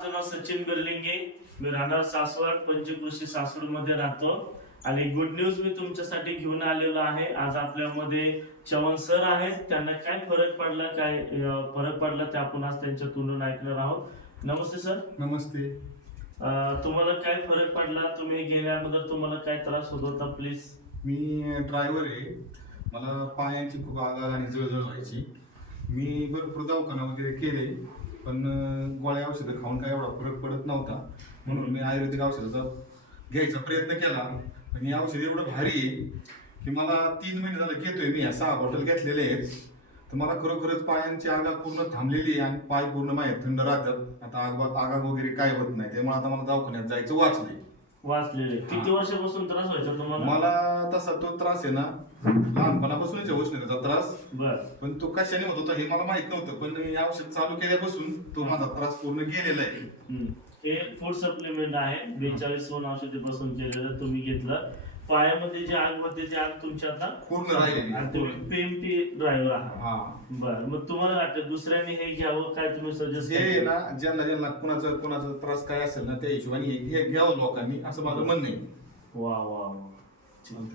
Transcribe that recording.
माझं नाव सचिन गर्लिंगे. मी राहणार सासवड, पंचकृषी सासवड मध्ये राहतो. आणि गुड न्यूज मी तुमच्यासाठी घेऊन आलेलो आहे. आज आपल्यामध्ये चव्हाण सर आहेत. त्यांना काय फरक पडला ते आपण आज त्यांच्या तोंडून ऐकणार आहोत. नमस्ते सर. नमस्ते. तुम्हाला काय फरक पडला? तुम्ही गेल्याबद्दल तुम्हाला काय त्रास होत होता प्लीज? मी ड्रायव्हर आहे. मला पायांची खूप आग आणि जळजळ व्हायची. मी भरपूर दवाखाना वगैरे केले, पण गोळ्या औषधं खाऊन काय एवढा फरक पडत नव्हता. म्हणून मी आयुर्वेदिक औषधाचा घ्यायचा प्रयत्न केला. पण हे औषध एवढं भारी आहे की मला 3 महिने झालं घेतोय मी. 6 बॉटल घेतलेले आहेत. तर मला खरोखरच पायांची आग पूर्ण थांबलेली आहे आणि पाय पूर्ण माझे थंड राहतात. आता आग वगैरे काय होत नाही. त्यामुळे आता मला दवाखान्यात जायचं वाचलेले. किती वर्षापासून त्रास व्हायचा तुम्हाला? मला तसा तो त्रास आहे ना लहानपणापासूनच उष्णतेचा त्रास. बर. पण तो कशाने होत होता हे मला माहित नव्हतं. पण हे औषध चालू केल्यापासून तो माझा त्रास पूर्ण गेलेला आहे. हे फूड सप्लिमेंट आहे. 42 औषधीपासून केलेलं तुम्ही घेतलं. पायामध्ये जे आग मध्ये जे आग तुमच्या आता पूर्ण राहिलेली. आणि तुम्ही पीएमटी ड्रायव्हर आहात. हा. बर. मग तुम्हाला वाटतं दुसऱ्याने हे घ्यावं काय तुम्ही सजेस्ट? हे ना ज्यांना कुणाचा त्रास काय असेल ना त्या हिशोबाने हे घ्यावं लोकांनी, असं माझं म्हणणं आहे. वा वा वा.